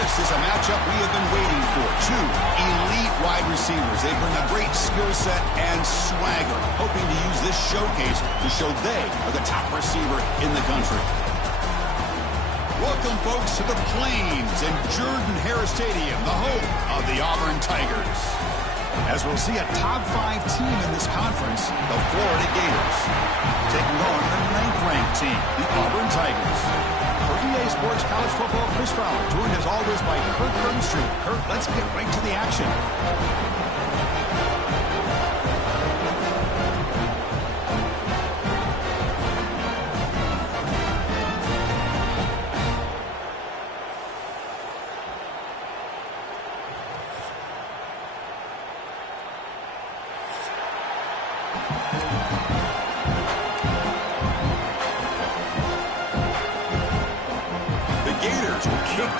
This is a matchup we have been waiting for. Two elite wide receivers. They bring a great skill set and swagger, hoping to use this showcase to show they are the top receiver in the country. Welcome, folks, to the Plains and Jordan-Hare Stadium, the home of the Auburn Tigers. As we'll see a top 5 team in this conference, the Florida Gators, taking on the 9th-ranked team, the Auburn Tigers. For EA Sports College Football, Chris Fowler, joined as always by Kurt Grimstreet. Kurt, let's get right to the action.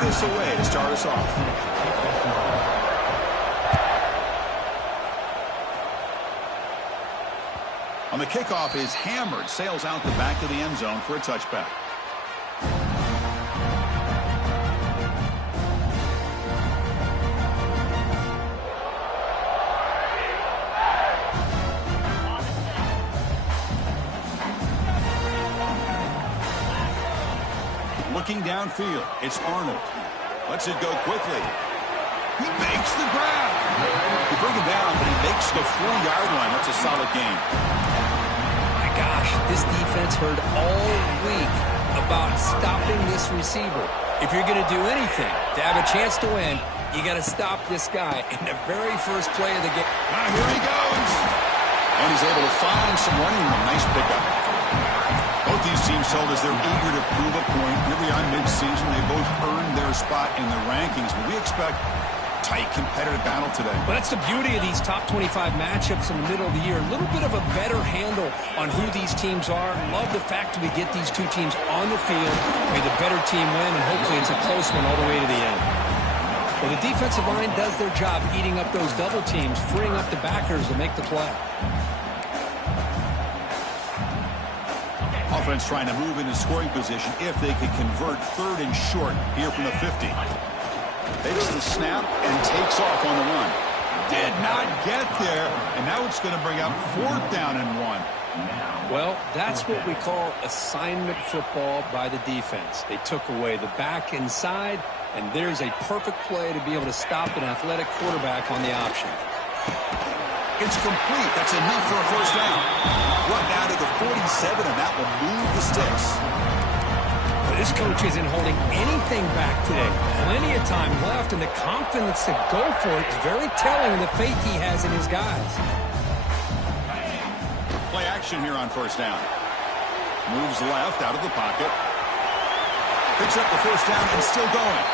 This away to start us off. On the kickoff is hammered, sails out the back of the end zone for a touchback. Looking downfield, it's Arnold. Lets it go quickly. He makes the grab. You bring him down, but he makes the 4-yard line. That's a solid gain. My gosh, this defense heard all week about stopping this receiver. If you're going to do anything to have a chance to win, you got to stop this guy in the very first play of the game. Here he goes. And he's able to find some running room. Nice pickup. Both these teams told us they're eager to prove a point. Here we are mid-season. They both earned their spot in the rankings, but we expect tight competitive battle today. Well, that's the beauty of these top 25 matchups in the middle of the year. A little bit of a better handle on who these teams are. Love the fact that we get these two teams on the field. May the better team win, and hopefully it's a close one all the way to the end. Well, the defensive line does their job eating up those double teams, freeing up the backers to make the play. Offense trying to move into scoring position if they could convert 3rd and short here from the 50. Takes the snap and takes off on the run. Did not get there, and now it's going to bring up 4th down and 1. Well, that's what we call assignment football by the defense. They took away the back inside, and there's a perfect play to be able to stop an athletic quarterback on the option. It's complete. That's enough for a first down. Run down to the 47, and that will move the sticks. Well, this coach isn't holding anything back today. Plenty of time left, and the confidence to go for it is very telling of the faith he has in his guys. Play action here on first down. Moves left out of the pocket. Picks up the first down and still going.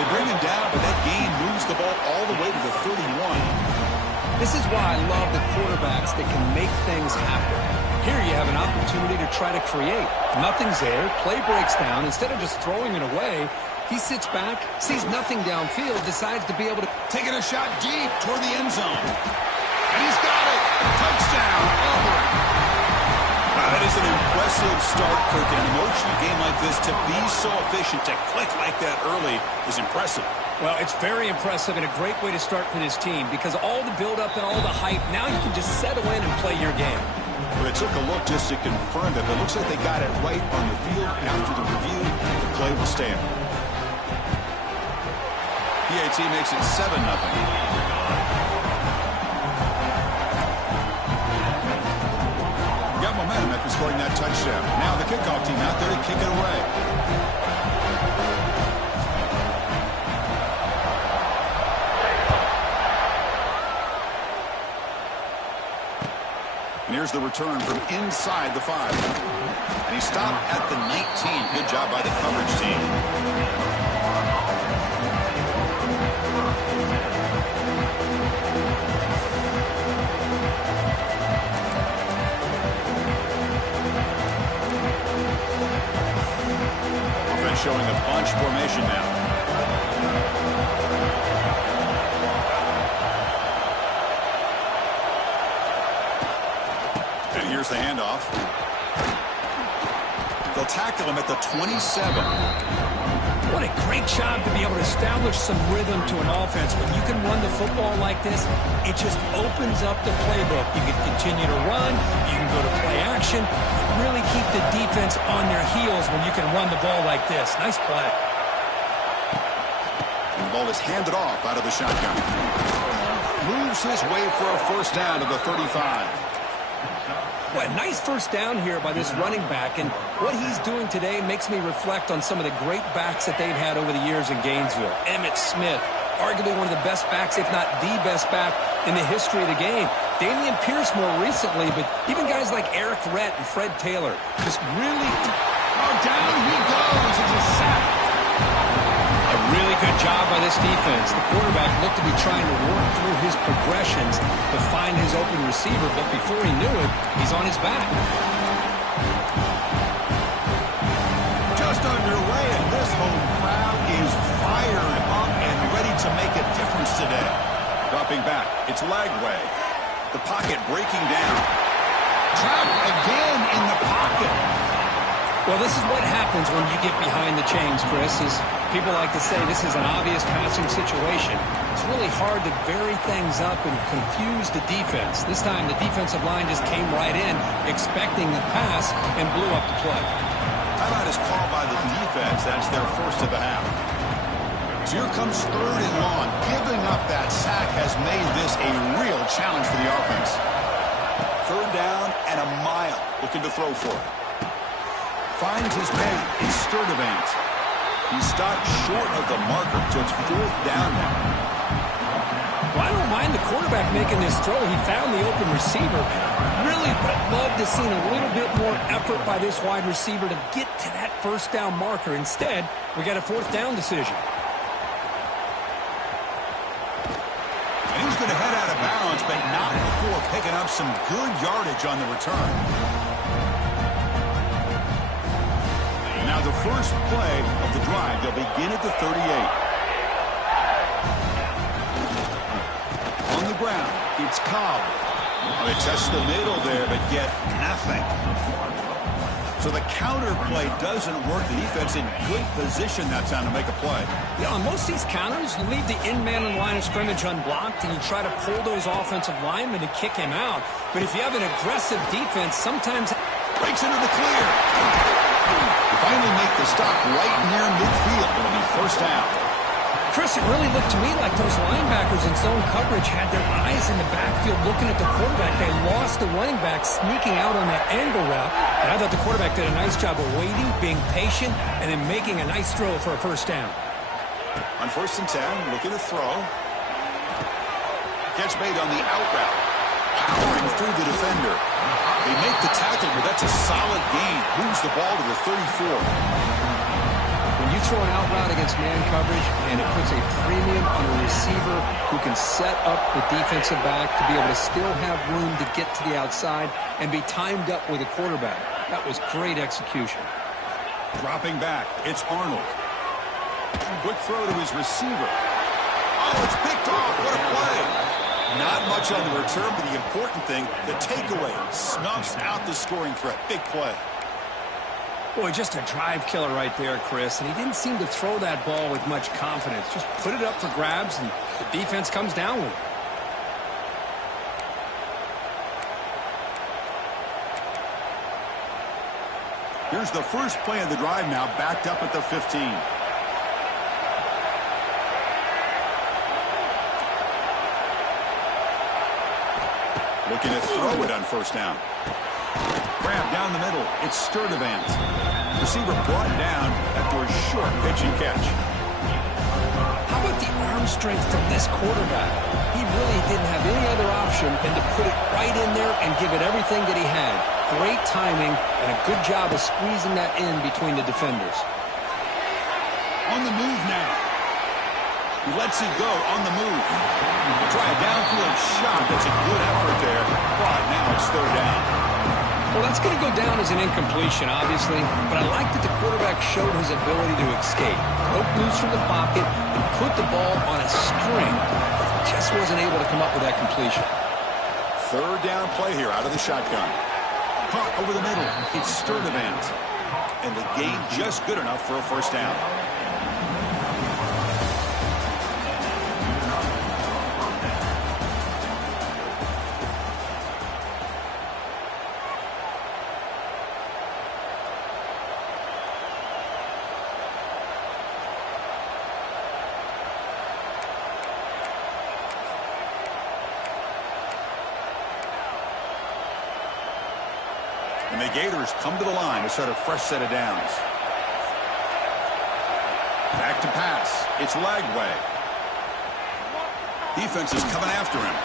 They bring him down, but that gain moves the ball all the way to the 31. This is why I love the quarterbacks that can make things happen. Here you have an opportunity to try to create. Nothing's there. Play breaks down. Instead of just throwing it away, he sits back, sees nothing downfield, decides to be able to... Taking a shot deep toward the end zone. And he's got it. Touchdown, Auburn. That is an impressive start, Kirk. In an emotional game like this, to be so efficient, to click like that early is impressive. Well, it's very impressive and a great way to start for this team because all the build-up and all the hype, now you can just settle in and play your game. Well, it took a look just to confirm it, but it looks like they got it right on the field. After the review, the play will stand. PAT makes it 7-0. Got momentum after scoring that touchdown. Now the kickoff team out there to kick it away. And here's the return from inside the 5. And he stopped at the 19. Good job by the coverage team. Offense showing a bunch formation now. Here's the handoff. They'll tackle him at the 27. What a great job to be able to establish some rhythm to an offense. When you can run the football like this, it just opens up the playbook. You can continue to run. You can go to play action. You really keep the defense on their heels when you can run the ball like this. Nice play. And the ball is handed off out of the shotgun. Moves his way for a first down to the 35. Well, nice first down here by this running back, and what he's doing today makes me reflect on some of the great backs that they've had over the years in Gainesville. Emmitt Smith, arguably one of the best backs, if not the best back in the history of the game. Dameon Pierce more recently, but even guys like Eric Rhett and Fred Taylor just really... Oh, down he goes. It's a sack. A really good job by this defense. The quarterback looked to be trying to work through his progressions to find his open receiver, but before he knew it, he's on his back. Just underway, and this home crowd is fired up and ready to make a difference today. Dropping back, it's Lagway. The pocket breaking down. Trapped again in the pocket. Well, this is what happens when you get behind the chains, Chris. As people like to say, this is an obvious passing situation. It's really hard to vary things up and confuse the defense. This time, the defensive line just came right in, expecting the pass, and blew up the play. Timeout is called by the defense. That's their first of the half. So here comes third and long. Giving up that sack has made this a real challenge for the offense. Third down and a mile. Looking to throw for it. Finds his man. It's Sturdivant. He stopped short of the marker, so it's fourth down now. Well, I don't mind the quarterback making this throw. He found the open receiver. Really would have loved to see a little bit more effort by this wide receiver to get to that first down marker. Instead, we got a fourth down decision. And he's going to head out of bounds, but not before picking up some good yardage on the return. Now the first play of the drive, they'll begin at the 38. On the ground, it's Cobb. Oh, they test the middle there, but get nothing. So the counter play doesn't work. The defense in good position that time to make a play. Yeah, on most of these counters, you leave the in-man in the line of scrimmage unblocked, and you try to pull those offensive linemen to kick him out. But if you have an aggressive defense, sometimes... Breaks into the clear. Finally make the stop right near midfield. It'll be first down. Chris, it really looked to me like those linebackers in zone coverage had their eyes in the backfield looking at the quarterback. They lost the running back sneaking out on that angle route. And I thought the quarterback did a nice job of waiting, being patient, and then making a nice throw for a first down. On first and 10, looking to throw. Catch made on the out route. Powering through the defender. They make the tackle, but that's a solid gain. Moves the ball to the 34. When you throw an out route against man coverage, and it puts a premium on a receiver who can set up the defensive back to be able to still have room to get to the outside and be timed up with a quarterback. That was great execution. Dropping back, it's Arnold. Quick throw to his receiver. Oh, it's picked off. What a play. Not much on the return, but the important thing, the takeaway, snuffs out the scoring threat. Big play. Boy, just a drive killer right there, Chris. And he didn't seem to throw that ball with much confidence. Just put it up for grabs, and the defense comes down with it. Here's the first play of the drive now, backed up at the 15. Looking to throw it on first down. Grab down the middle. It's Sturdivant. Receiver brought down after a short pitch and catch. How about the arm strength from this quarterback? He really didn't have any other option than to put it right in there and give it everything that he had. Great timing and a good job of squeezing that in between the defenders. On the move now. He lets it go on the move. Try a downfield shot. That's a good effort there. But now it's third down. Well, that's going to go down as an incompletion, obviously. But I like that the quarterback showed his ability to escape. Broke loose from the pocket and put the ball on a string. Just wasn't able to come up with that completion. Third down play here out of the shotgun. Caught over the middle. It's Sturdivant. And the gain just good enough for a first down. And the Gators come to the line to start a fresh set of downs. Back to pass. It's Lagway. Defense is coming after him.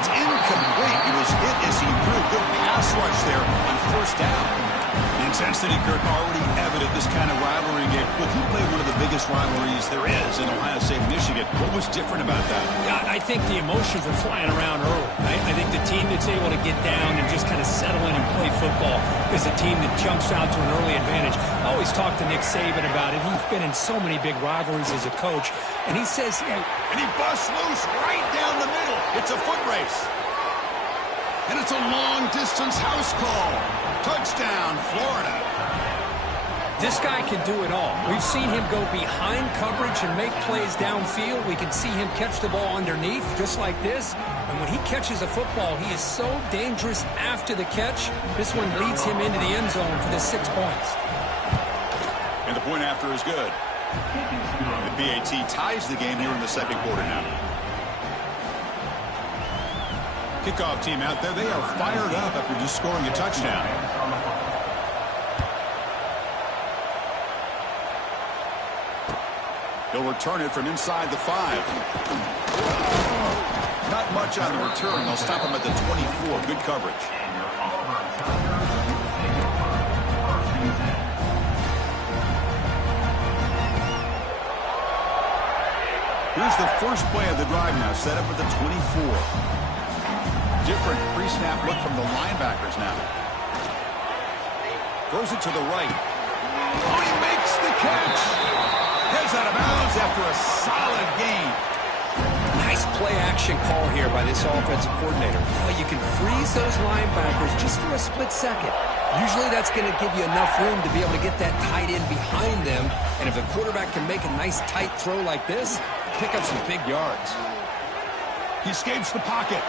It's incomplete. He was hit as he threw. Good pass rush there on first down. The intensity, Kirk, already evident this kind of rivalry game. Look, you played one of the biggest rivalries there is in Ohio State, Michigan. What was different about that? Yeah, I think the emotions were flying around early. I think the team that's able to get down and just kind of settle in and play football is a team that jumps out to an early advantage. I always talk to Nick Saban about it. He's been in so many big rivalries as a coach, and he says, and he busts loose right down the middle. It's a foot race. And it's a long-distance house call. Touchdown, Florida. This guy can do it all. We've seen him go behind coverage and make plays downfield. We can see him catch the ball underneath, just like this. And when he catches a football, he is so dangerous after the catch. This one leads him into the end zone for the 6 points. And the point after is good. The PAT ties the game here in the second quarter now. Kickoff team out there. They are fired up after just scoring a touchdown. He'll return it from inside the 5. Not much on the return. They'll stop him at the 24. Good coverage. Here's the first play of the drive now. Set up at the 24. Different pre-snap look from the linebackers now. Throws it to the right. Oh, he makes the catch. Heads out of bounds after a solid gain. Nice play-action call here by this offensive coordinator. Well, you can freeze those linebackers just for a split second. Usually that's going to give you enough room to be able to get that tight end behind them. And if the quarterback can make a nice tight throw like this, pick up some big yards. He escapes the pocket.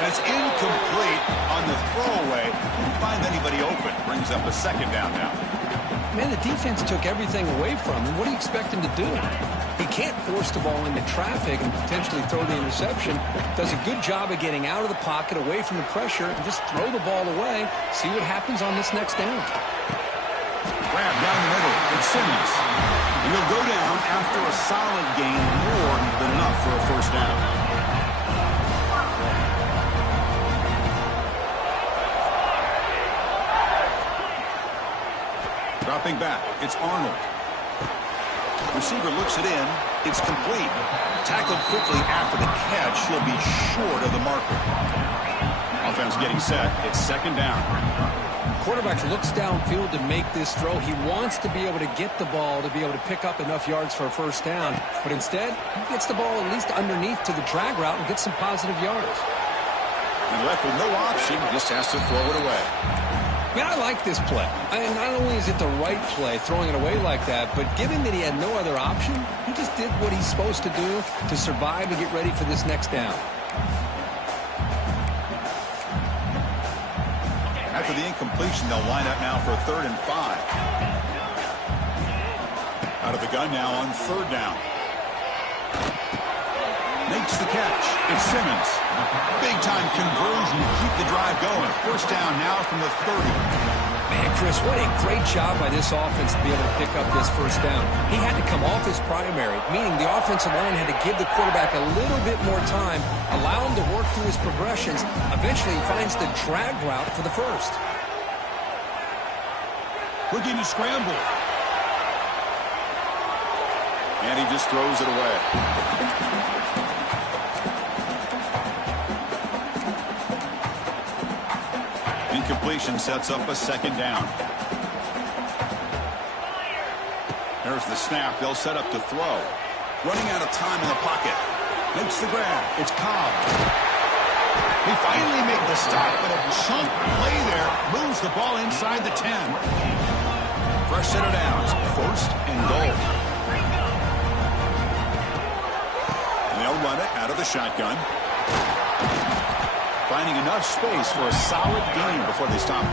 And it's incomplete on the throwaway. Didn't find anybody open. Brings up a second down now. Man, the defense took everything away from him. What do you expect him to do? He can't force the ball into traffic and potentially throw the interception. Does a good job of getting out of the pocket, away from the pressure, and just throw the ball away. See what happens on this next down. Grab down the middle. It's Simmons. And he'll go down after a solid gain, more than enough for a first down. Dropping back, it's Arnold. Receiver looks it in. It's complete. Tackled quickly after the catch. He'll be short of the marker. Offense getting set. It's second down. Quarterback looks downfield to make this throw. He wants to be able to get the ball to be able to pick up enough yards for a first down. But instead, he gets the ball at least underneath to the drag route and gets some positive yards. And left with no option, just has to throw it away. Man, I like this play. And not only is it the right play, throwing it away like that, but given that he had no other option, he just did what he's supposed to do to survive and get ready for this next down. After the incompletion, they'll line up now for a 3rd and 5. Out of the gun now on 3rd down. Makes the catch. It's Simmons. Big-time conversion to keep the drive going. First down now from the 30. Man, Chris, what a great job by this offense to be able to pick up this first down. He had to come off his primary, meaning the offensive line had to give the quarterback a little bit more time, allow him to work through his progressions. Eventually, he finds the drag route for the first. Looking to scramble. And he just throws it away. Incompletion sets up a second down. There's the snap. They'll set up to throw. Running out of time in the pocket. Makes the grab. It's Cobb. He finally made the stop, but a chunk play there moves the ball inside the 10. Fresh set of downs. First and goal. And they'll run it out of the shotgun. Finding enough space for a solid gain before they stop.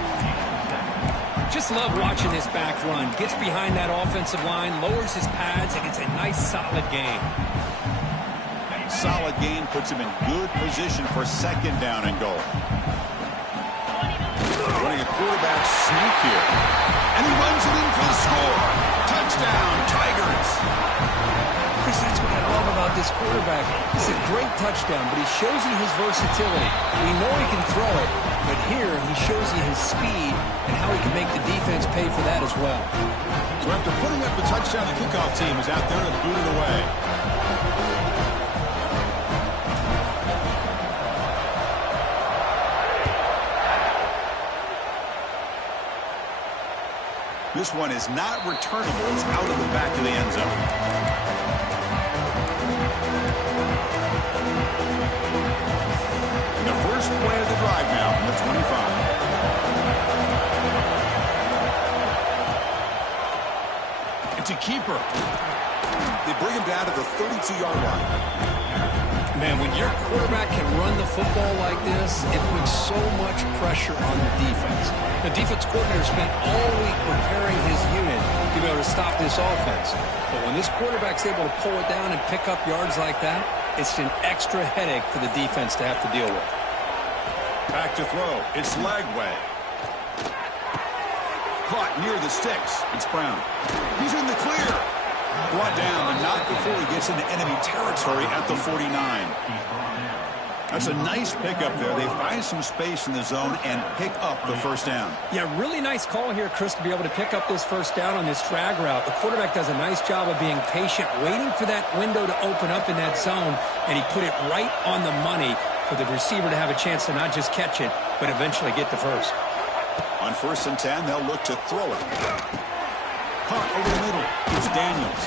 Just love watching this back run. Gets behind that offensive line, lowers his pads, and it's a nice, solid gain. Solid gain puts him in good position for second down and goal. quarterback sneak here. And he runs it in for the score. Touchdown, Tigers. Chris, that's what I love about this quarterback. It's a great touchdown, but he shows you his versatility. We know he can throw it, but here he shows you his speed and how he can make the defense pay for that as well. So after putting up the touchdown, the kickoff team is out there to boot it away. This one is not returnable. It's out of the back of the end zone. And the first play of the drive now from the 25. It's a keeper. They bring him down to the 32-yard line. Man, when your quarterback can run the football like this, it puts so much pressure on the defense. The defense coordinator spent all week preparing his unit to be able to stop this offense. But when this quarterback's able to pull it down and pick up yards like that, it's an extra headache for the defense to have to deal with. Back to throw. It's Lagway. Caught near the sticks. It's Brown. He's in the clear. Brought down, but not before he gets into enemy territory at the 49. That's a nice pickup there. They find some space in the zone and pick up the first down. Yeah, really nice call here, Chris, to be able to pick up this first down on this drag route. The quarterback does a nice job of being patient, waiting for that window to open up in that zone, and he put it right on the money for the receiver to have a chance to not just catch it, but eventually get the first. On 1st and 10, they'll look to throw it. Caught over the middle. It's Daniels.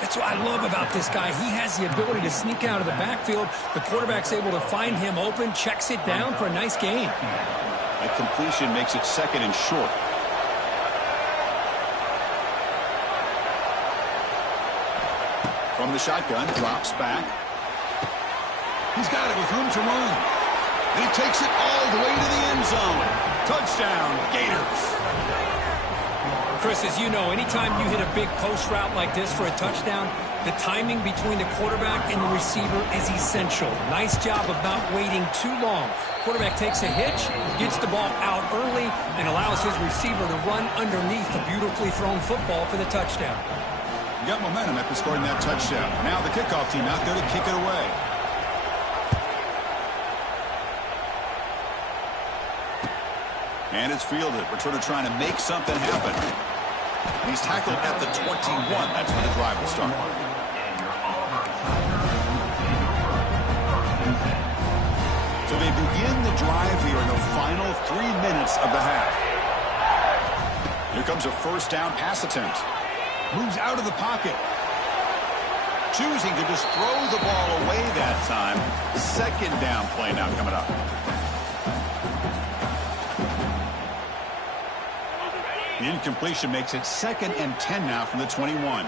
That's what I love about this guy. He has the ability to sneak out of the backfield. The quarterback's able to find him open, checks it down for a nice gain. That completion makes it 2nd and short. From the shotgun, drops back. He's got it with room to run. And he takes it all the way to the end zone. Touchdown, Gators. Chris, as you know, anytime you hit a big post route like this for a touchdown, the timing between the quarterback and the receiver is essential. Nice job of not waiting too long. Quarterback takes a hitch, gets the ball out early, and allows his receiver to run underneath the beautifully thrown football for the touchdown. You got momentum after scoring that touchdown. Now the kickoff team out there to kick it away. And it's fielded. Returner trying to make something happen. He's tackled at the 21. That's when the drive will start. So they begin the drive here in the final 3 minutes of the half. Here comes a first down pass attempt. Moves out of the pocket. Choosing to just throw the ball away that time. 2nd down play now coming up. The incompletion makes it 2nd and 10 now from the 21.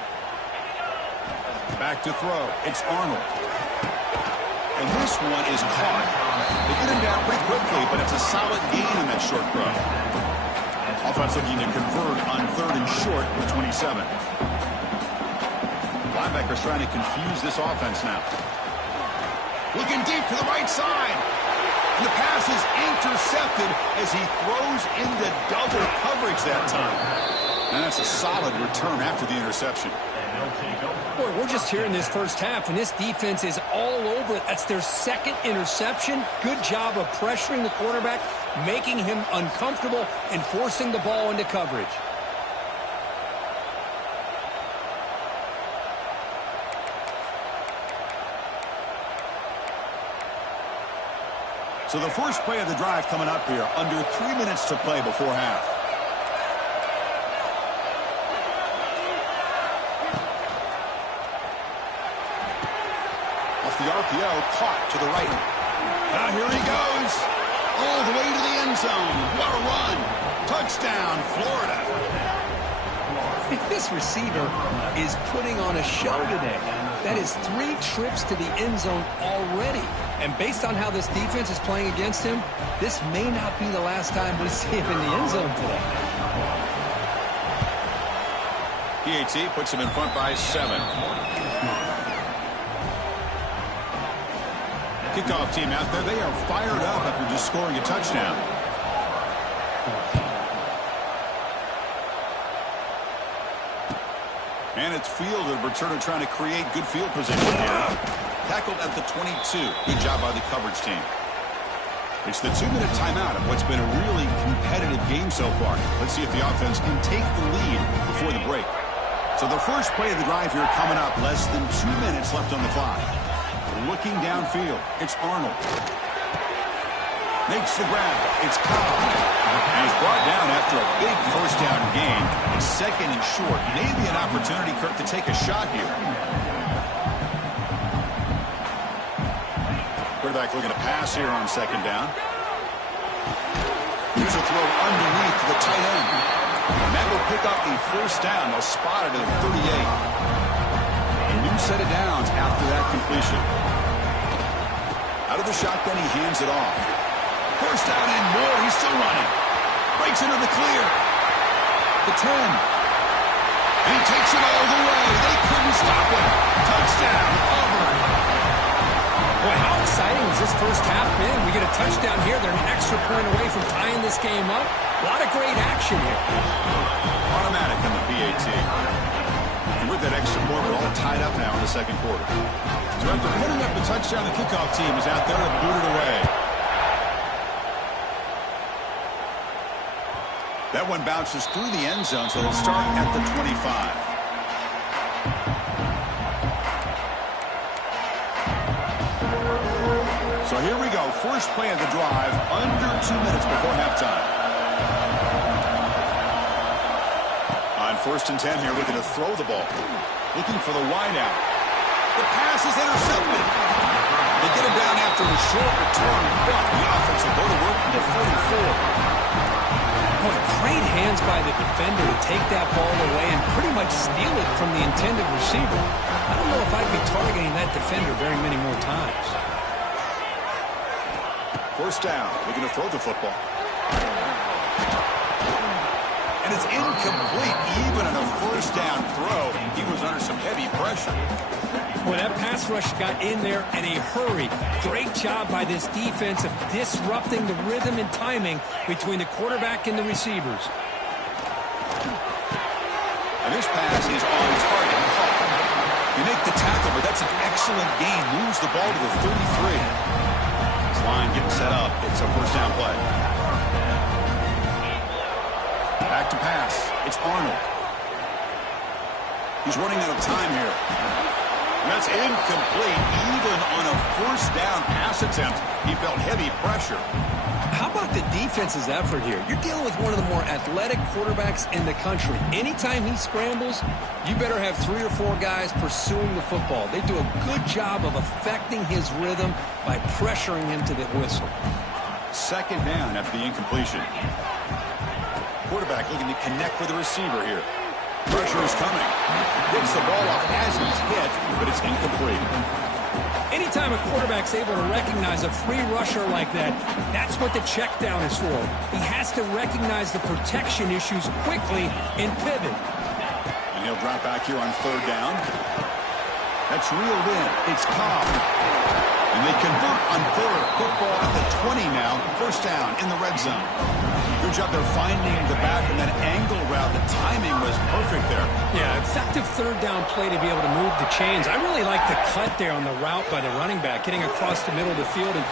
Back to throw. It's Arnold. And this one is caught. They get him down pretty quickly, but it's a solid gain in that short throw. Offense looking to convert on 3rd and short with 27. Linebackers trying to confuse this offense now. Looking deep to the right side. And the pass is intercepted as he throws into double coverage that time. And that's a solid return after the interception. Boy, we're just here in this first half, and this defense is all over it. That's their 2nd interception. Good job of pressuring the quarterback, making him uncomfortable, and forcing the ball into coverage. So the first play of the drive coming up here, under 3 minutes to play before half. Off the RPO, caught to the right. Now here he goes, all the way to the end zone. What a run. Touchdown, Florida. This receiver is putting on a show today. That is 3 trips to the end zone already. And based on how this defense is playing against him, this may not be the last time we see him in the end zone today. PAT puts him in front by 7. Kickoff team out there, they are fired up after just scoring a touchdown. And it's fielded. Returner trying to create good field position here. Tackled at the 22. Good job by the coverage team. It's the 2-minute timeout of what's been a really competitive game so far. Let's see if the offense can take the lead before the break. So the first play of the drive here coming up. Less than 2 minutes left on the clock. Looking downfield. It's Arnold. Makes the grab. It's Cobb. And he's brought down after a big first down gain. It's second and short. Maybe an opportunity, Kirk, to take a shot here. Quarterback looking to pass here on second down. Here's a throw underneath to the tight end. And that will pick up the first down. They'll spot it at the 38. A new set of downs after that completion. Out of the shotgun, he hands it off. First down and more. He's still running. Breaks into the clear. The 10. And he takes it all the way. They couldn't stop him. Touchdown, Auburn. Boy, how exciting has this first half been? We get a touchdown here. They're an extra point away from tying this game up. A lot of great action here. Automatic on the PAT. And with that extra point, we're all tied up now in the second quarter. So after putting up the touchdown, the kickoff team is out there to boot it away. That one bounces through the end zone, so they'll start at the 25. So here we go. First play of the drive, under 2 minutes before halftime. On 1st and 10 here, looking to throw the ball. Looking for the wide out. The pass is intercepted. They get him down after a short return, but the offense will go to work into 44. Boy, great hands by the defender to take that ball away and pretty much steal it from the intended receiver. I don't know if I'd be targeting that defender very many more times. First down. Looking to throw the football. And it's incomplete. Even on a first down throw, he was under some heavy pressure. Well, that pass rush got in there in a hurry. Great job by this defense of disrupting the rhythm and timing between the quarterback and the receivers. And this pass is on target. You make the tackle, but that's an excellent gain. Moves the ball to the 33. This line getting set up. It's a first down play. Back to pass. It's Arnold. He's running out of time here. That's incomplete. Even on a first down pass attempt, he felt heavy pressure. How about the defense's effort here? You're dealing with one of the more athletic quarterbacks in the country. Anytime he scrambles, you better have 3 or 4 guys pursuing the football. They do a good job of affecting his rhythm by pressuring him to the whistle. Second down after the incompletion. Quarterback looking to connect with the receiver here. Pressure is coming. Gets the ball off as he's hit, but it's incomplete. Anytime a quarterback's able to recognize a free rusher like that, that's what the check down is for. He has to recognize the protection issues quickly and pivot. And he'll drop back here on third down. That's reeled in. It's Cobb. And they convert on third. Football at the 20 now. First down in the red zone. Good job there finding the back and that angle route. The timing was perfect there. Yeah, effective third down play to be able to move the chains. I really like the cut there on the route by the running back, getting across the middle of the field. And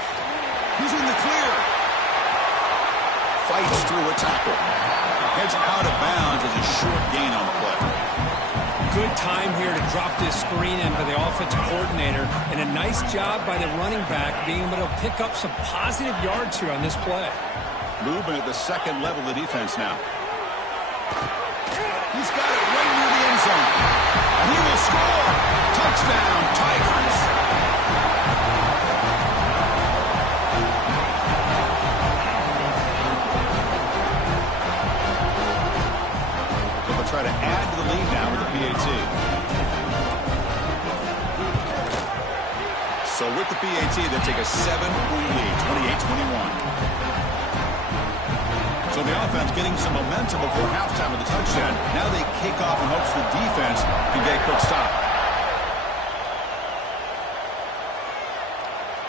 he's in the clear. Fights through a tackle. Heads out of bounds as a short gain on the play. Good time here to drop this screen in for the offensive coordinator. And a nice job by the running back being able to pick up some positive yards here on this play. Movement at the second level of the defense now. He's got it right near the end zone. And he will score. Touchdown, Tigers. So they'll try to add to the lead now with the PAT. So with the PAT, they'll take a 7-point lead, 28-21. So the offense getting some momentum before halftime with the touchdown. Now they kick off in hopes the defense can get a quick stop.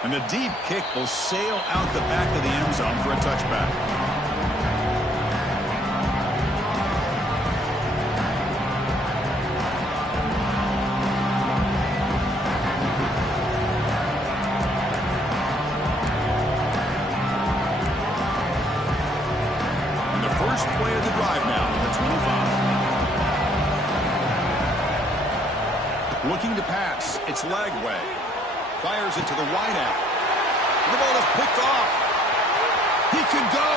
And the deep kick will sail out the back of the end zone for a touchback. Looking to pass. It's Lagway. Fires it to the wideout. The ball is picked off. He can go.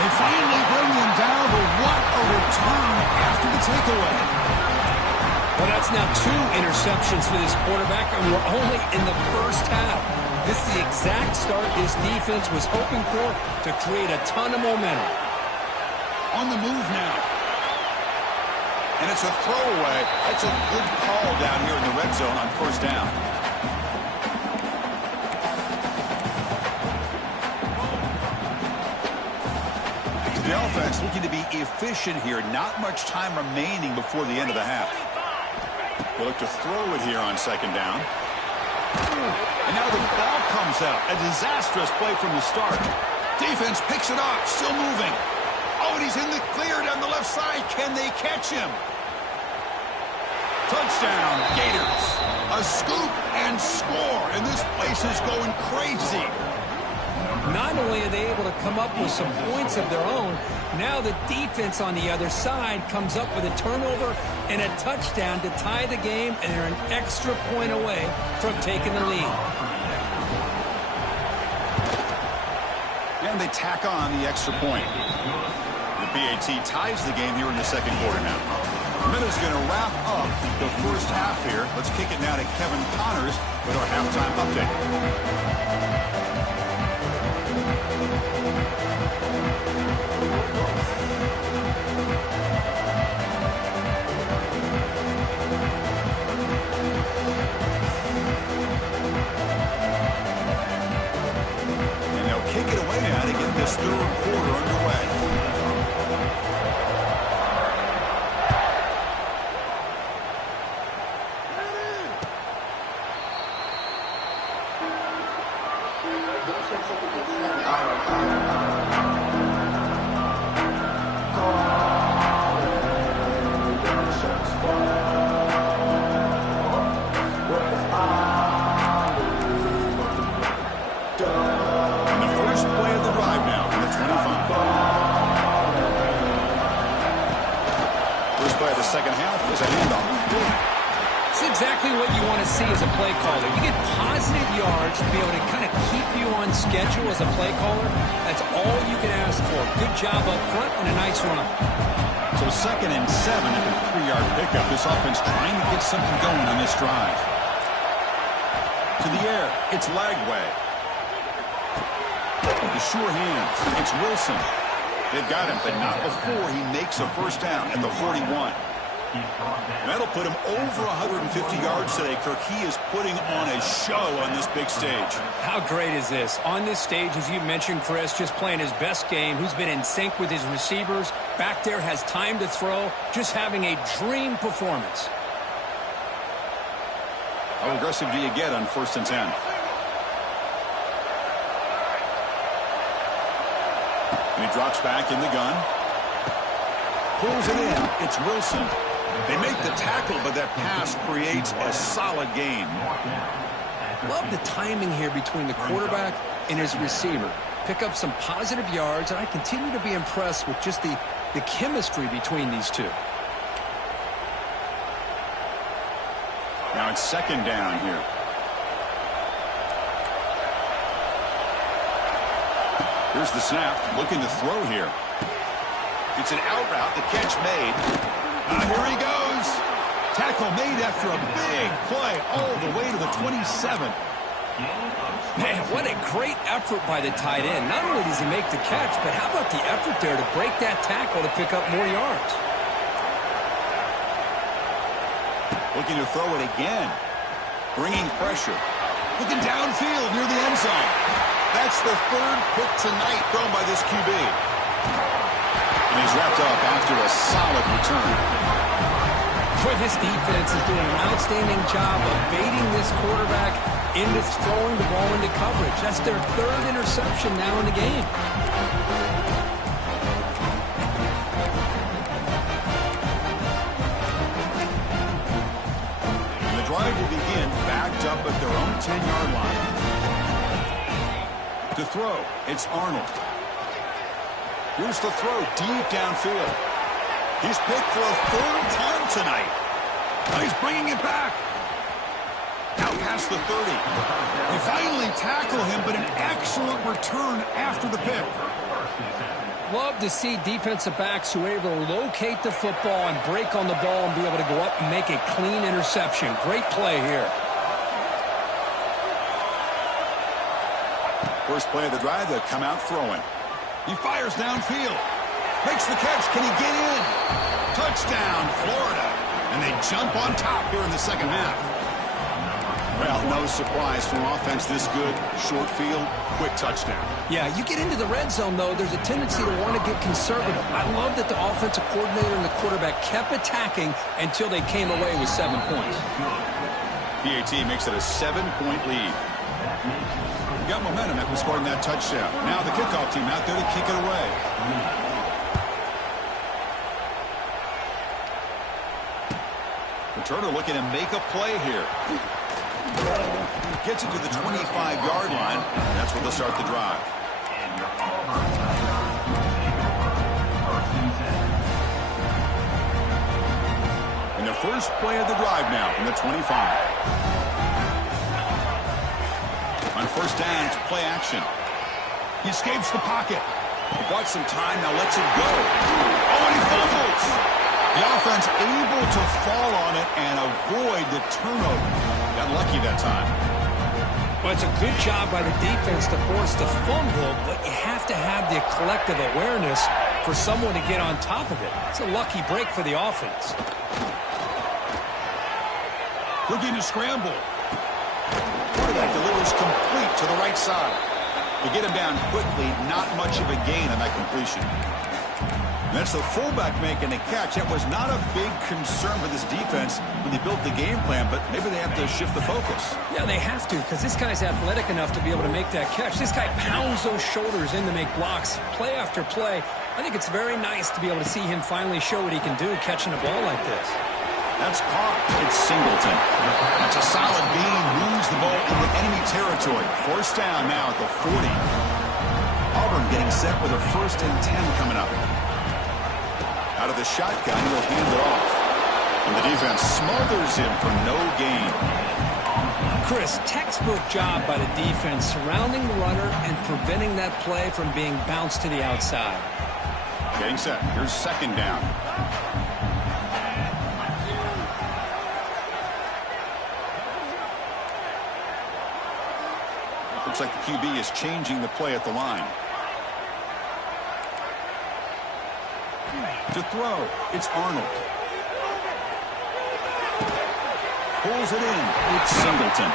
They finally bring him down, but what a return after the takeaway. Well, that's now 2 interceptions for this quarterback, and we're only in the first half. This is the exact start this defense was hoping for to create a ton of momentum. On the move now. And it's a throwaway. That's a good call down here in the red zone on first down. The offense looking to be efficient here. Not much time remaining before the end of the half. They look to throw it here on second down. And now the ball comes out. A disastrous play from the start. Defense picks it up. Still moving. Oh, and he's in the clear down the left side. Can they catch him? Touchdown, Gators. A scoop and score. And this place is going crazy. Not only are they able to come up with some points of their own, now the defense on the other side comes up with a turnover and a touchdown to tie the game, and they're an extra point away from taking the lead. And they tack on the extra point. The BAT ties the game here in the second quarter now. Minutes going to wrap up the first half here. Let's kick it now to Kevin Connors with our halftime update. And they'll kick it away now to get this third quarter underway. Second half is a handoff. It's exactly what you want to see as a play caller. You get positive yards to be able to kind of keep you on schedule as a play caller. That's all you can ask for. Good job up front and a nice run. So 2nd and 7 at the 3-yard pickup. This offense trying to get something going on this drive. To the air, it's Lagway. The sure hands, it's Wilson. They've got him, but not before he makes a first down at the 41. That'll put him over 150 yards today, Kirk. He is putting on a show on this big stage. How great is this? On this stage, as you mentioned, Chris, just playing his best game, who's been in sync with his receivers, back there has time to throw, just having a dream performance. How aggressive do you get on 1st and 10? And he drops back in the gun. Pulls it in. It's Wilson. They make the tackle, but that pass creates a solid gain. Love the timing here between the quarterback and his receiver. Pick up some positive yards, and I continue to be impressed with just the chemistry between these two. Now it's 2nd down here. Here's the snap. Looking to throw here. It's an out route. The catch made. Here he goes. Tackle made after a big play all the way to the 27. Man, what a great effort by the tight end. Not only does he make the catch, but how about the effort there to break that tackle to pick up more yards? Looking to throw it again. Bringing pressure. Looking downfield near the end zone. That's the 3rd pick tonight thrown by this QB. And he's wrapped up after a solid return. Boy, this defense is doing an outstanding job of baiting this quarterback into throwing the ball into coverage. That's their 3rd interception now in the game. And the drive will begin backed up at their own 10-yard line. To throw, it's Arnold. Here's the throw deep downfield. He's picked for a 3rd time tonight. Oh, he's bringing it back. Out past the 30. They finally tackle him, but an excellent return after the pick. Love to see defensive backs who are able to locate the football and break on the ball and be able to go up and make a clean interception. Great play here. First play of the drive, they'll come out throwing. He fires downfield. Makes the catch. Can he get in? Touchdown, Florida. And they jump on top here in the second half. Well, no surprise from offense this good. Short field, quick touchdown. Yeah, you get into the red zone, though, there's a tendency to want to get conservative. I love that the offensive coordinator and the quarterback kept attacking until they came away with 7 points. PAT makes it a 7-point lead. Got momentum after scoring that touchdown. Now the kickoff team out there to kick it away. Returner looking to make a play here. Gets it to the 25-yard line. That's where they'll start the drive. And the first play of the drive now from the 25. On first down, it's play action. He escapes the pocket. He bought some time, now lets it go. Oh, and he fumbles. The offense able to fall on it and avoid the turnover. Got lucky that time. Well, it's a good job by the defense to force the fumble, but you have to have the collective awareness for someone to get on top of it. It's a lucky break for the offense. Looking to scramble. Quarterback delivers complete to the right side. To get him down quickly, not much of a gain on that completion. That's the fullback making a catch. That was not a big concern for this defense when they built the game plan, but maybe they have to shift the focus. Yeah, they have to, because this guy's athletic enough to be able to make that catch. This guy pounds those shoulders in to make blocks play after play. I think it's very nice to be able to see him finally show what he can do catching a ball like this. That's caught. It's Singleton. That's a solid gain. Moves the ball into enemy territory. First down now at the 40. Auburn getting set with a 1st and 10 coming up. Out of the shotgun, he'll hand it off. And the defense smothers him for no gain. Chris, textbook job by the defense surrounding the runner and preventing that play from being bounced to the outside. Getting set. Here's second down. Looks like the QB is changing the play at the line. To throw, it's Arnold. Pulls it in, it's Singleton.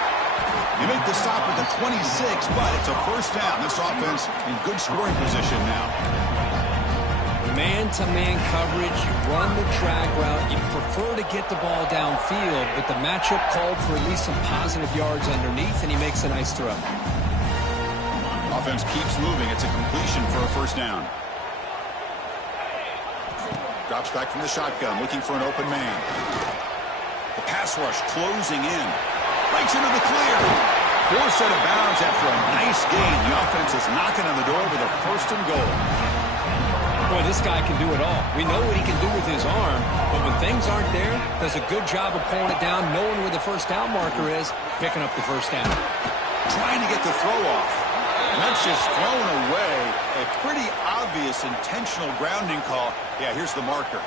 They make the stop at the 26, but it's a first down. This offense in good scoring position now. Man-to-man coverage, you run the drag route, you prefer to get the ball downfield, but the matchup called for at least some positive yards underneath, and he makes a nice throw. Offense keeps moving. It's a completion for a first down. Drops back from the shotgun, looking for an open man. The pass rush closing in. Breaks into the clear. Forced out of bounds after a nice gain. The offense is knocking on the door with a 1st and goal. Boy, this guy can do it all. We know what he can do with his arm, but when things aren't there, does a good job of pulling it down, knowing where the first down marker is, picking up the first down. Trying to get the throw off. And that's just thrown away. A pretty obvious intentional grounding call. Yeah, here's the marker.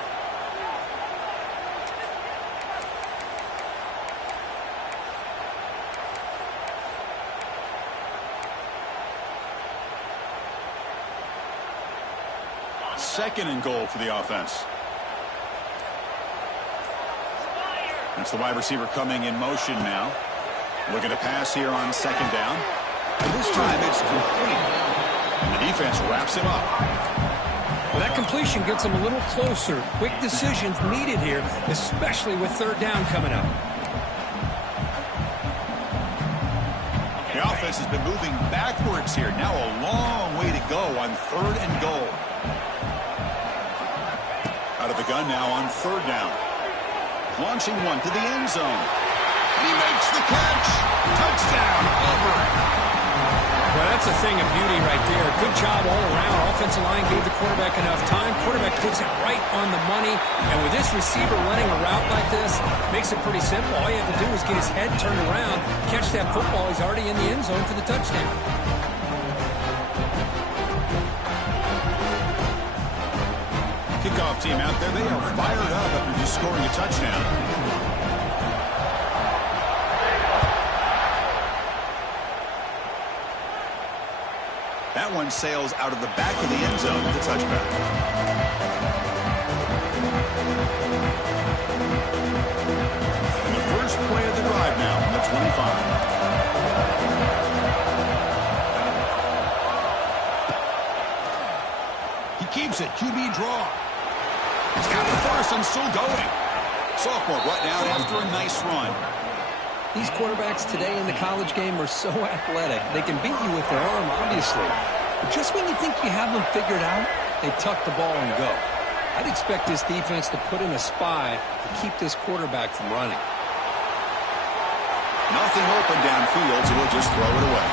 Second and goal for the offense. That's the wide receiver coming in motion now. Looking to pass here on second down. And this time it's complete. And the defense wraps him up. Well, that completion gets him a little closer. Quick decisions needed here, especially with third down coming up. The offense has been moving backwards here. Now a long way to go on 3rd and goal. Out of the gun now on 3rd down. Launching one to the end zone. And he makes the catch. Touchdown, Auburn. Well, that's a thing of beauty right there. Good job all around. Offensive line gave the quarterback enough time. Quarterback puts it right on the money. And with this receiver running a route like this, makes it pretty simple. All you have to do is get his head turned around, catch that football. He's already in the end zone for the touchdown. Kickoff team out there. They are fired up after just scoring a touchdown. That one sails out of the back of the end zone with a touchback. And the first play of the drive now on the 25. He keeps it. QB draw. He's got the first and still going. Sophomore brought down after a nice run. These quarterbacks today in the college game are so athletic. They can beat you with their arm, obviously. But just when you think you have them figured out, they tuck the ball and go. I'd expect this defense to put in a spy to keep this quarterback from running. Nothing open downfield, so he'll just throw it away.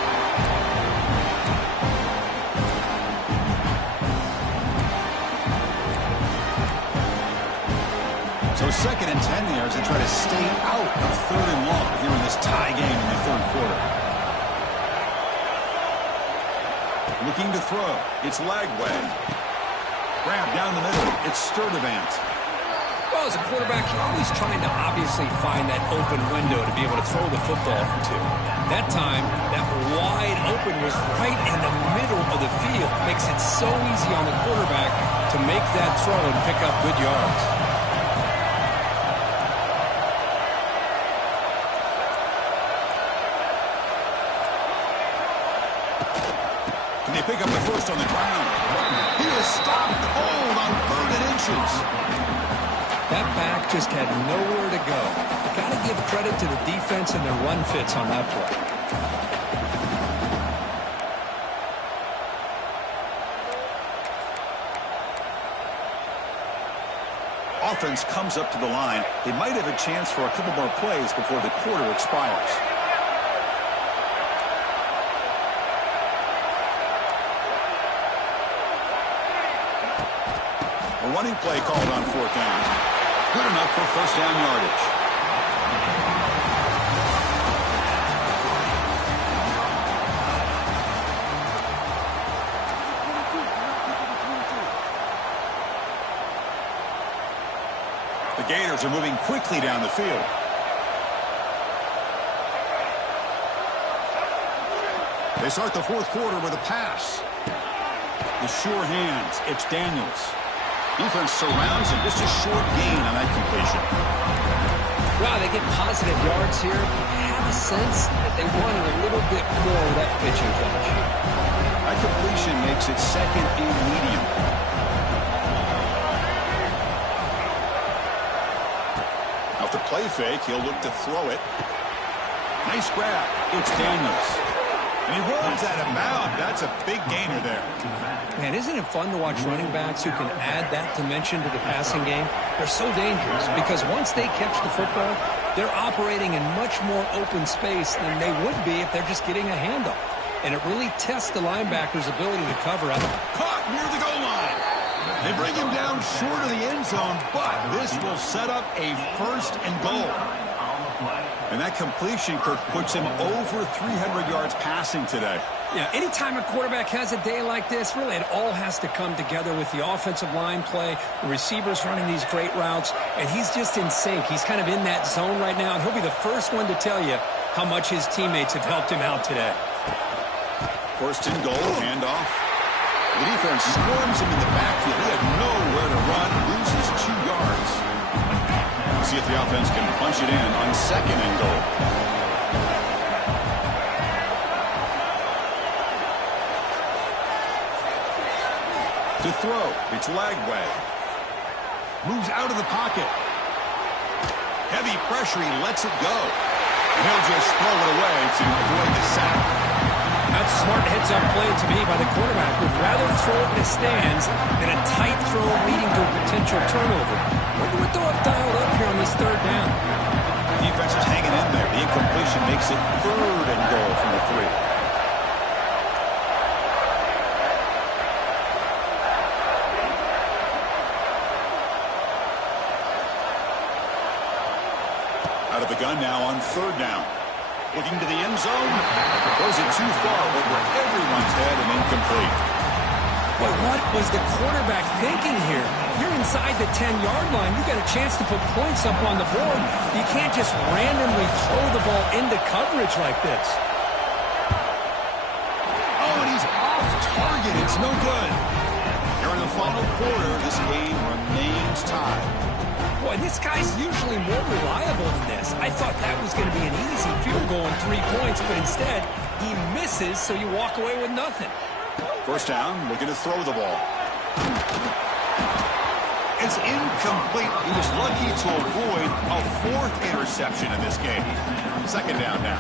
So 2nd and 10 there as they try to stay out of 3rd and long here in this tie game in the 3rd quarter. Looking to throw. It's Lagway. Grab down the middle. It's Sturdivant. Well, as a quarterback, you're always trying to obviously find that open window to be able to throw the football to. That time, that wide open was right in the middle of the field. Makes it so easy on the quarterback to make that throw and pick up good yards. They pick up the first on the ground. He is stopped cold on 3rd and inches. That back just had nowhere to go. Got to give credit to the defense and their run fits on that play. Offense comes up to the line. They might have a chance for a couple more plays before the quarter expires. A running play called on 4th down. Good enough for 1st down yardage. The Gators are moving quickly down the field. They start the 4th quarter with a pass. The sure hands. It's Daniels. Defense surrounds him. Just a short gain on that completion. Wow, they get positive yards here. I have a sense that they wanted a little bit more of that pitching touch. That completion makes it 2nd and medium. After play fake, he'll look to throw it. Nice grab. It's Daniels. And he runs out of bounds. That's a big gainer there. Man, isn't it fun to watch running backs who can add that dimension to the passing game? They're so dangerous because once they catch the football, they're operating in much more open space than they would be if they're just getting a handoff. And it really tests the linebacker's ability to cover up. Caught near the goal line. They bring him down short of the end zone, but this will set up a 1st and goal. And that completion, Kirk, puts him over 300 yards passing today. Yeah, anytime a quarterback has a day like this, really it all has to come together with the offensive line play, the receivers running these great routes, and he's just in sync. He's kind of in that zone right now, and he'll be the first one to tell you how much his teammates have helped him out today. 1st and goal, handoff. The defense swarms him in the backfield. He had nowhere to run, loses 2 yards. See if the offense can punch it in on 2nd and goal. To throw, it's Lagway. Moves out of the pocket. Heavy pressure, he lets it go. And he'll just throw it away to avoid the sack. That's a smart heads-up play to me by the quarterback. Would rather throw it in the stands than a tight throw leading to a potential turnover. Wonder what they'll have dialed up here on this 3rd down. The defense is hanging in there. The incompletion makes it 3rd and goal from the 3. Out of the gun now on third down. Looking to the end zone. Throws it too far over everyone's head and incomplete. Boy, what was the quarterback thinking here? You're inside the 10-yard line. You got a chance to put points up on the board. You can't just randomly throw the ball into coverage like this. Oh, and he's off target. It's no good. Here in the final quarter, this game remains tied. Boy, this guy's usually more reliable than this. I thought that was going to be an easy field goal and 3 points, but instead, he misses, so you walk away with nothing. First down, looking to throw the ball. It's incomplete. He was lucky to avoid a 4th interception in this game. Second down now.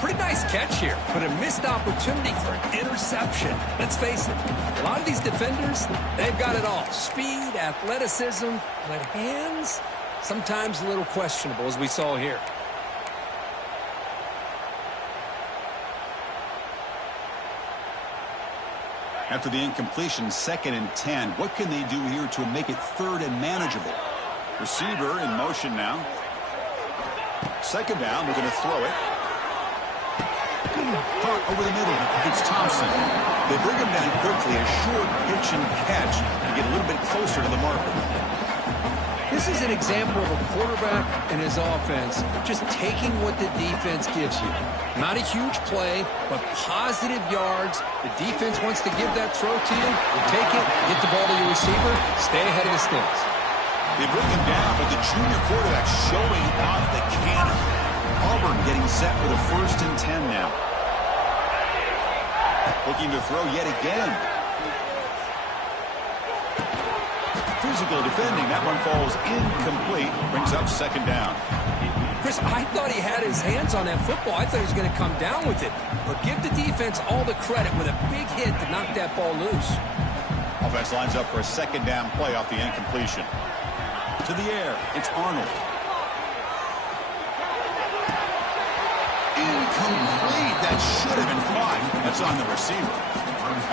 Pretty nice catch here, but a missed opportunity for an interception. Let's face it, a lot of these defenders, they've got it all. Speed, athleticism, but hands, sometimes a little questionable, as we saw here. After the incompletion, 2nd and 10. What can they do here to make it 3rd and manageable? Receiver in motion now. Second down, we're going to throw it. Caught over the middle. It's Thompson. They bring him down quickly. A short pitch and catch to get a little bit closer to the marker. This is an example of a quarterback and his offense just taking what the defense gives you. Not a huge play, but positive yards. The defense wants to give that throw to you. You take it, get the ball to your receiver, stay ahead of the sticks. They bring him down, but the junior quarterback showing off the cannon. Auburn getting set for the 1st and 10 now. Looking to throw yet again. Physical defending. That one falls incomplete. Brings up 2nd down. Chris, I thought he had his hands on that football. I thought he was going to come down with it. But give the defense all the credit with a big hit to knock that ball loose. Offense lines up for a 2nd down play off the incompletion. To the air. It's Arnold. Incomplete. That should have been caught. That's on the receiver.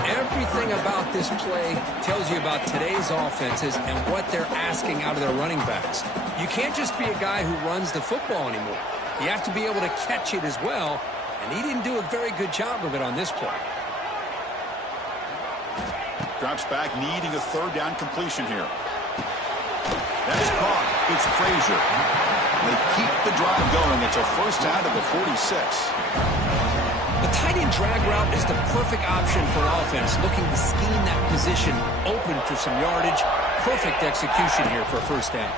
Everything about this play tells you about today's offenses and what they're asking out of their running backs. You can't just be a guy who runs the football anymore. You have to be able to catch it as well, and he didn't do a very good job of it on this play. Drops back, needing a 3rd down completion here. That's caught. It's Frazier. They keep the drive going. It's a 1st down to the 46. The tight end drag route is the perfect option for an offense looking to scheme that position open for some yardage. Perfect execution here for a 1st down.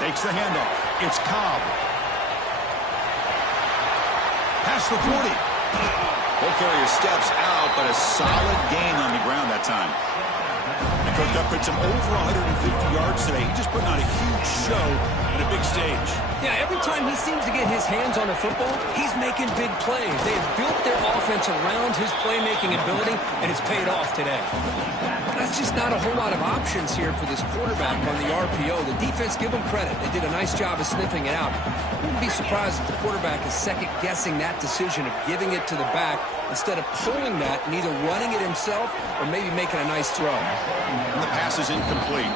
Takes the handoff. It's Cobb. Past the 40. Ball carrier steps out, but a solid gain on the ground that time. And Coach Duck puts him over 150 yards today. He just put on a huge show at a big stage. Yeah, every time he seems to get his hands on the football, he's making big plays. They have built their offense around his playmaking ability, and it's paid off today. That's just not a whole lot of options here for this quarterback on the RPO. The defense, give them credit. They did a nice job of sniffing it out. I wouldn't be surprised if the quarterback is second-guessing that decision of giving it to the back instead of pulling that and either running it himself or maybe making a nice throw. And the pass is incomplete.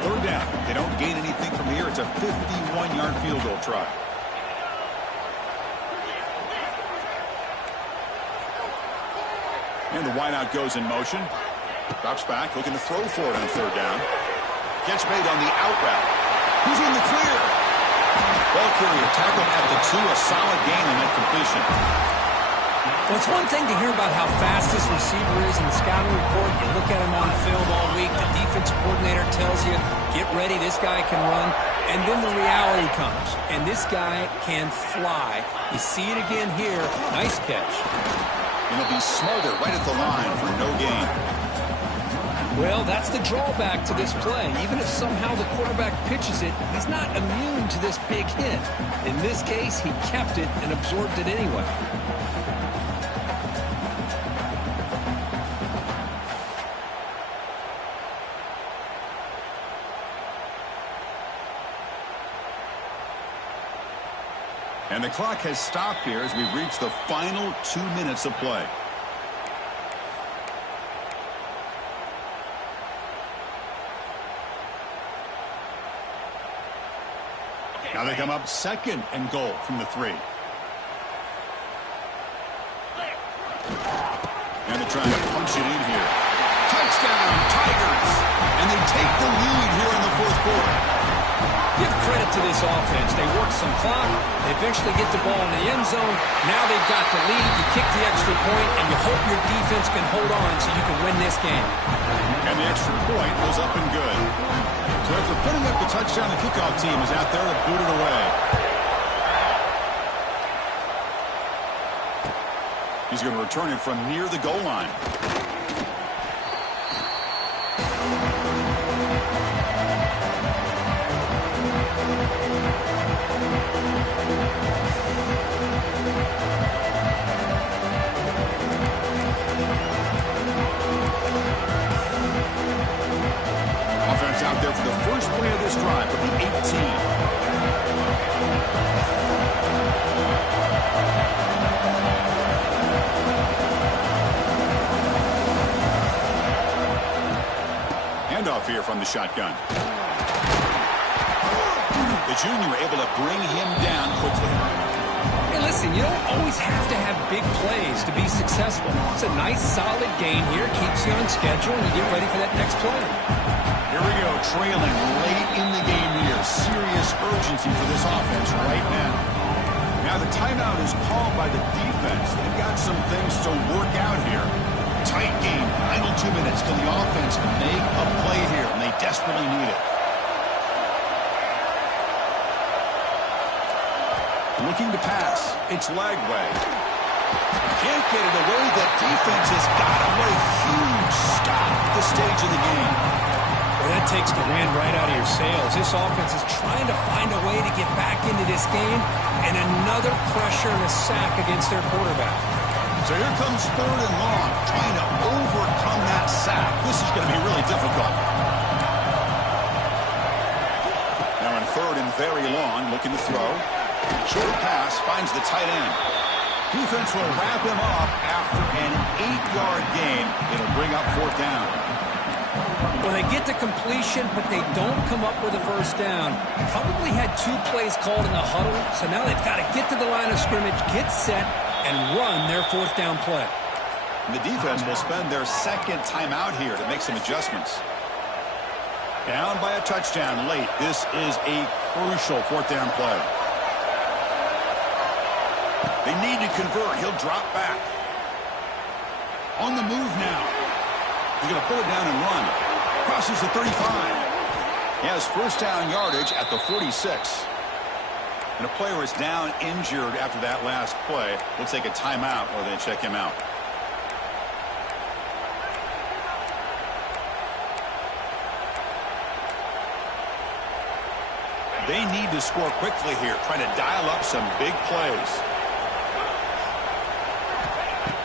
Third down. They don't gain anything from here. It's a 51-yard field goal try. And the wideout goes in motion. Drops back, looking to throw for it on 3rd down. Catch made on the out route. He's in the clear. Ball carrier tackled at the 2. A solid gain on that completion. Well, it's one thing to hear about how fast this receiver is in the scouting report. You look at him on film all week. The defense coordinator tells you, get ready, this guy can run. And then the reality comes. And this guy can fly. You see it again here. Nice catch. And he'll be smothered right at the line for no gain. Well, that's the drawback to this play. Even if somehow the quarterback pitches it, he's not immune to this big hit. In this case, he kept it and absorbed it anyway. And the clock has stopped here as we reach the final 2 minutes of play. Now they come up second and goal from the 3. And they're trying to punch it in here. Touchdown, Tigers! And they take the lead here in the 4th quarter. Give credit to this offense. They work some clock. They eventually get the ball in the end zone. Now they've got the lead. You kick the extra point, and you hope your defense can hold on so you can win this game. And the extra point was up and good. So after putting up the touchdown, the kickoff team is out there to boot it away. He's going to return it from near the goal line. Offense out there for the first play of this drive from the 18. Handoff here from the shotgun. The junior able to bring him down quickly. Hey, listen, you don't always have to have big plays to be successful. It's a nice, solid gain here. Keeps you on schedule, and you get ready for that next play. Here we go, trailing late in the game here. Serious urgency for this offense right now. Now the timeout is called by the defense. They've got some things to work out here. Tight game, final 2 minutes. Can the offense make a play here? And they desperately need it. Looking to pass. It's Lagway. Can't get it away. The defense has got him. What a huge stop at this stage of the game. Well, that takes the wind right out of your sails. This offense is trying to find a way to get back into this game, and another pressure and a sack against their quarterback. So here comes 3rd and long, trying to overcome that sack. This is going to be really difficult. Now in 3rd and very long, looking to throw. Short pass finds the tight end. Defense will wrap him up after an 8-yard gain. It'll bring up 4th down. Well, they get to completion, but they don't come up with a first down. Probably had 2 plays called in the huddle, so now they've got to get to the line of scrimmage, get set, and run their 4th down play. And the defense will spend their 2nd timeout here to make some adjustments. Down by a touchdown late. This is a crucial 4th down play. They need to convert. He'll drop back. On the move now. He's going to pull it down and run. Crosses the 35. He has first down yardage at the 46. And a player is down injured after that last play. We'll take a timeout or they check him out. They need to score quickly here, trying to dial up some big plays.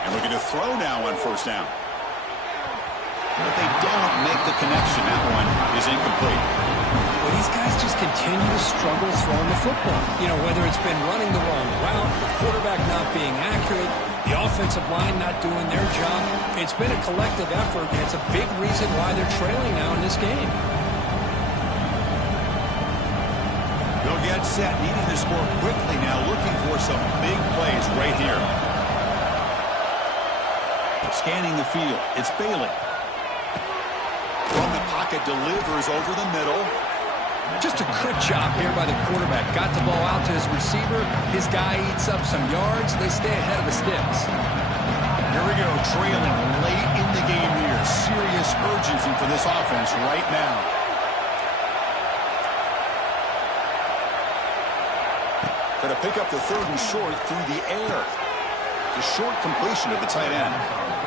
And looking to throw now on first down. But they don't make the connection. That one is incomplete. Well, these guys just continue to struggle throwing the football. You know, whether it's been running the wrong route, the quarterback not being accurate, the offensive line not doing their job. It's been a collective effort, and it's a big reason why they're trailing now in this game. They'll get set, needing to score quickly now, looking for some big plays right here. Scanning the field, it's Bailey. From the pocket, delivers over the middle. Just a quick job here by the quarterback. Got the ball out to his receiver. His guy eats up some yards. They stay ahead of the sticks. Here we go, trailing late in the game here. Serious urgency for this offense right now. Going to pick up the 3rd and short through the air. The short completion of the tight end.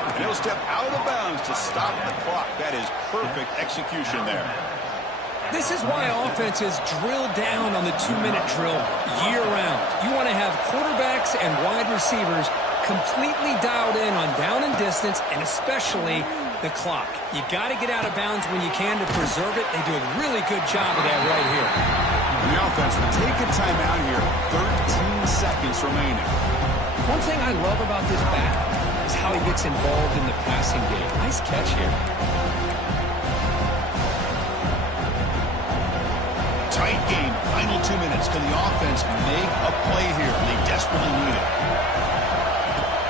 And he'll step out of bounds to stop the clock. That is perfect execution there. This is why offenses drill down on the 2-minute drill year-round. You want to have quarterbacks and wide receivers completely dialed in on down and distance, and especially the clock. You got to get out of bounds when you can to preserve it. They do a really good job of that right here. And the offense will take a timeout here. 13 seconds remaining. One thing I love about this back is how he gets involved in the passing game. Nice catch here. Tight game. Final 2 minutes. Can the offense make a play here? They desperately need it.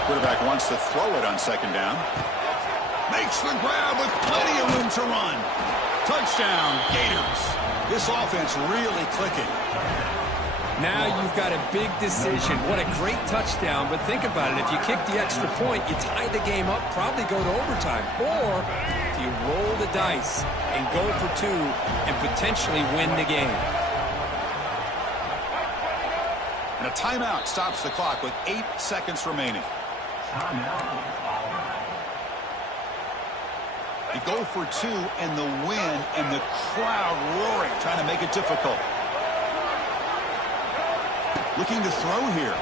Quarterback wants to throw it on second down. Makes the grab with plenty of room to run. Touchdown, Gators. This offense really clicking. Now you've got a big decision. What a great touchdown, but think about it. If you kick the extra point, you tie the game up, probably go to overtime. Or do you roll the dice and go for two and potentially win the game? And a timeout stops the clock with 8 seconds remaining. You go for two and the win, and the crowd roaring, trying to make it difficult. Looking to throw here.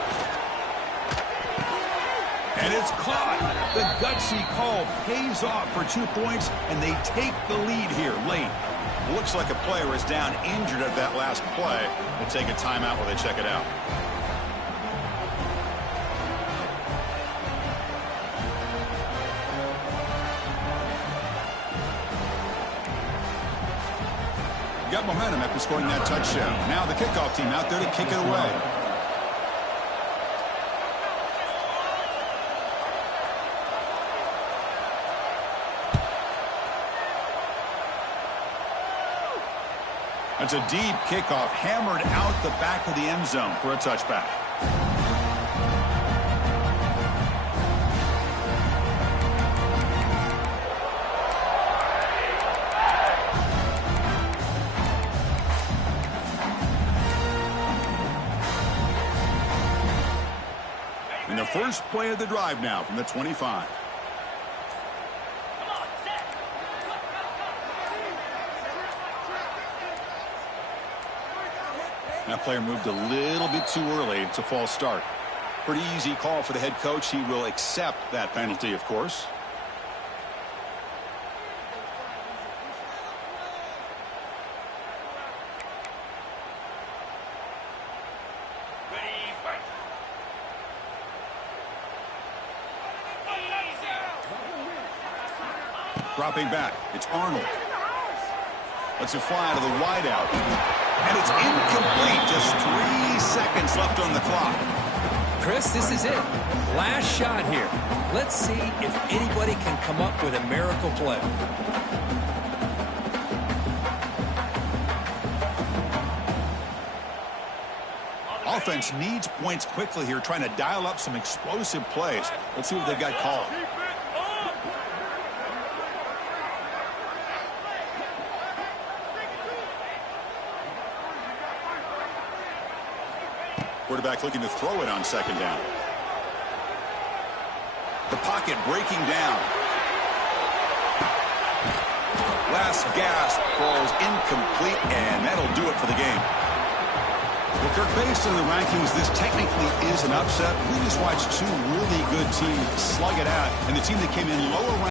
And it's caught. The gutsy call pays off for 2 points, and they take the lead here late. Looks like a player is down injured at that last play. We'll take a timeout while they check it out. Got momentum after scoring that touchdown. Now the kickoff team out there to kick it away. That's a deep kickoff, hammered out the back of the end zone for a touchback. And the first play of the drive now from the 25. That player moved a little bit too early. It's a false start. Pretty easy call for the head coach. He will accept that penalty, of course. Dropping back. It's Arnold. Lets it fly to the wideout. And it's incomplete. Just 3 seconds left on the clock. Chris, this is it. Last shot here. Let's see if anybody can come up with a miracle play. Offense needs points quickly here, trying to dial up some explosive plays. Let's see what they've got called. Quarterback looking to throw it on second down. The pocket breaking down. Last gasp falls incomplete, and that'll do it for the game. Well, Kirk, based on the rankings, this technically is an upset. We just watched two really good teams slug it out, and the team that came in lower